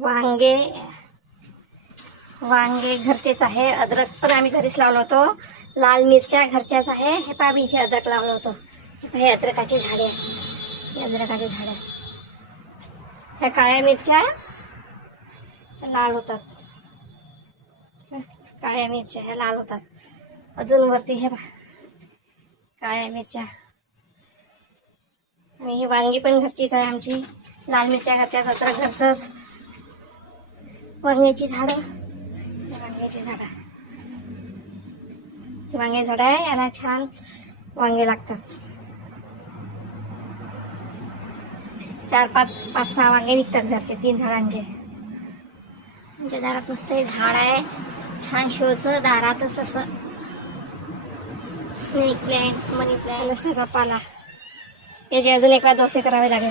वांगे वांगे घरचेच आहे. अद्रक पण आम्ही घरीच लावलो होतो. लाल मिरच्या घरच्याच आहे. हे पहा मी इथे अद्रक लावलं होतं. हे अद्रकाची झाडे आहे. हे अद्रकाची झाडे. ह्या काळ्या मिरच्या लाल होतात. काळ्या मिरच्या ह्या लाल होतात. अजून वरती हे पहा काळ्या मिरच्या. आणि ही वांगी पण घरचीच आहे आमची. लाल मिरच्या घरच्याच, अद्रक घरचंच. वांग्याची झाडं, वांग्याची झाडं, वांगे झाड आहे. याला छान वांगे लागतात. 4-5-6 वांगे निघतात घरचे 3 झाडांचे. आमच्या दारात मस्त हे झाड आहे छान शोचं. दारातच असं स्नेक प्लॅन्ट, मनी प्लॅन्ट, लसणाचा पाला. याचे अजून एक डोसे करावे लागेल.